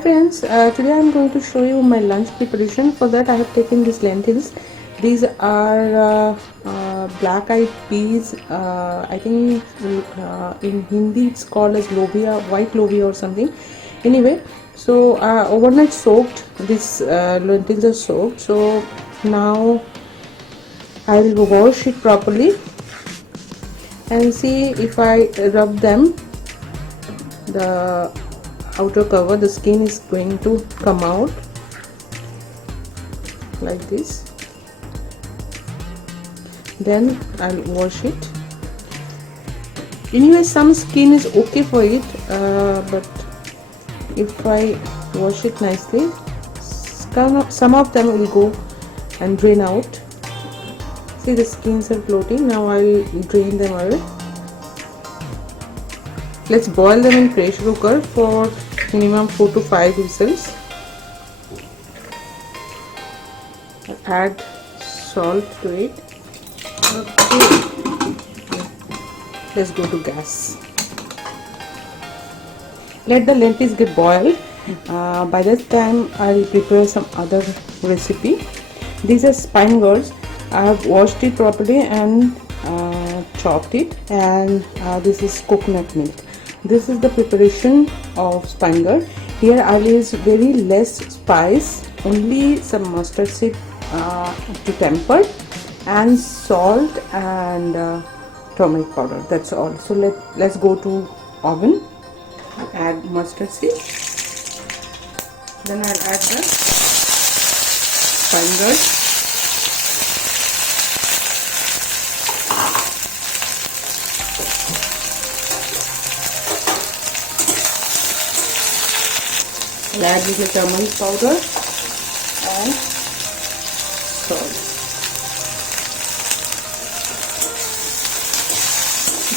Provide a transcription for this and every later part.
friends, today I am going to show you my lunch preparation. For that I have taken these lentils. These are black eyed peas. I think in Hindi it's called as lobia, white lobia or something. Anyway, so overnight soaked, these lentils are soaked. So now I will wash it properly and see if I rub them, the outer cover, the skin is going to come out like this. Then I'll wash it. Anyway, some skin is okay for it, but if I wash it nicely, some of them will go and drain out. See, the skins are floating. Now I'll drain them away. Let's boil them in pressure cooker for minimum 4 to 5 whistles. Add salt to it. Okay, let's go to gas. Let the lentils get boiled. By that time I'll prepare some other recipe. These are spine gourds. I have washed it properly and chopped it, and this is coconut milk. This is the preparation of spine gourd. Here I will use very less spice, only some mustard seed to temper, and salt and turmeric powder. That's all. So let's go to oven. I'll add mustard seed. Then I'll add the spine gourd. I'll add little turmeric powder and salt.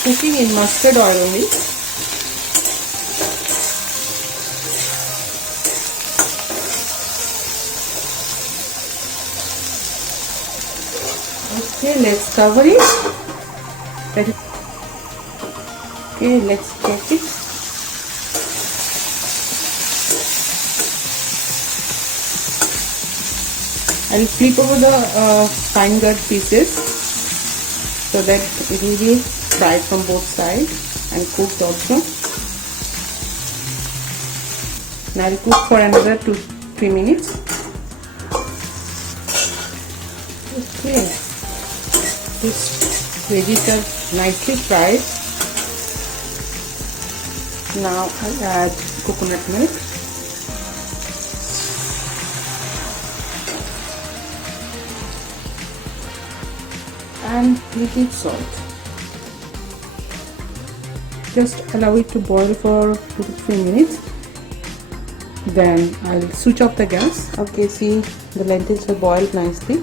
Cooking in mustard oil only. Okay, let's cover it. Okay, let's check it. I'll flip over the spine gourd pieces so that it will be fried from both sides and cooked also. Now I'll cook for another 2-3 minutes. Okay, these veggies are nicely fried. Now I'll add coconut milk. And little salt. Just allow it to boil for 2 to 3 minutes. Then I'll switch off the gas. Okay, see, the lentils are boiled nicely.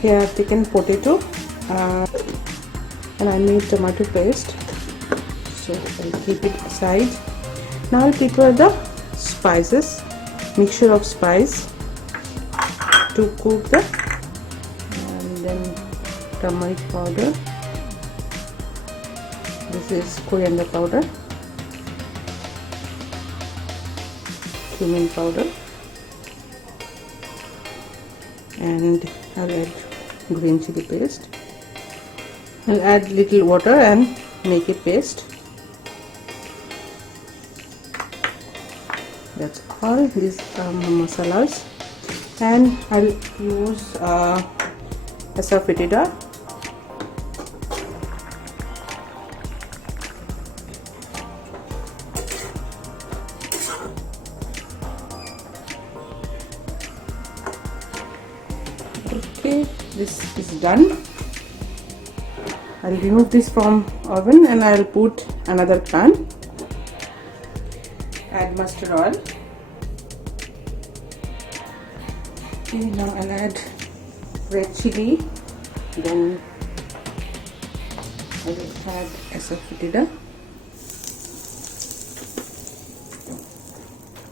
Here I've taken potato and I made tomato paste. So I'll keep it aside. Now I'll prepare the spices, mixture of spice to cook the, and then turmeric powder. This is coriander powder, cumin powder, and I'll add green chili paste. I'll add little water and make it paste. That's all. These are my masalas, and I'll use asafoetida. Okay, this is done. I'll remove this from oven and I'll put another pan. Add mustard oil. Okay, now I'll add red chili. Then I will add asafoetida.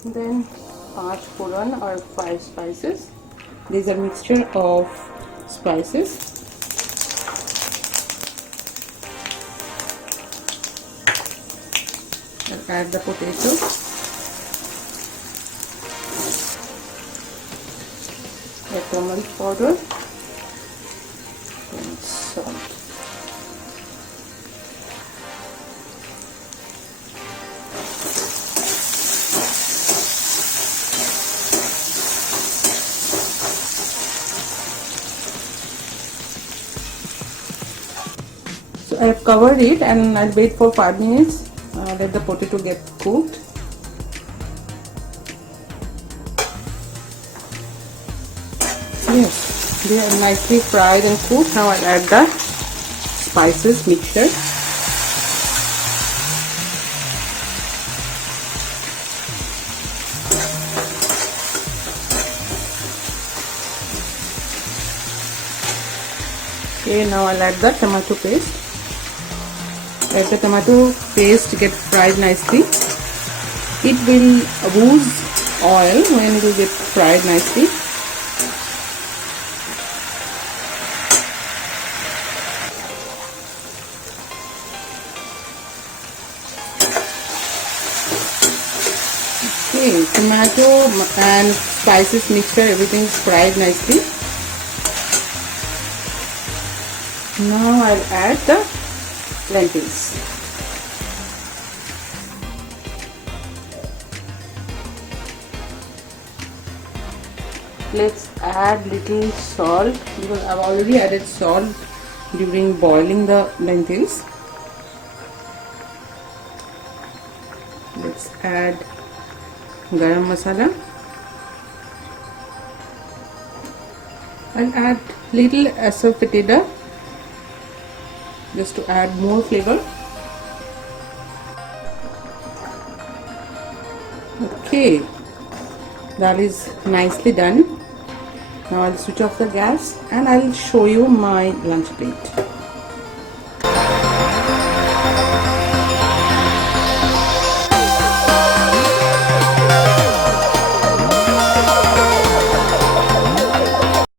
Then 5 foran or 5 spices. These are mixture of spices. I'll add the potato. turmeric powder and salt. So I have covered it and I'll wait for 5 minutes. Let the potato get cooked. Yes, they are nicely fried and cooked. Now I'll add the spices mixture. Okay, now I'll add the tomato paste. Let the tomato paste get fried nicely. It will ooze oil when it will get fried nicely. Okay, tomato and spices mixture, everything is fried nicely. Now I'll add the lentils. Let's add little salt because I've already added salt during boiling the lentils. Let's add garam masala. I'll add little asafoetida just to add more flavor. Okay, that is nicely done. Now I'll switch off the gas and I'll show you my lunch plate.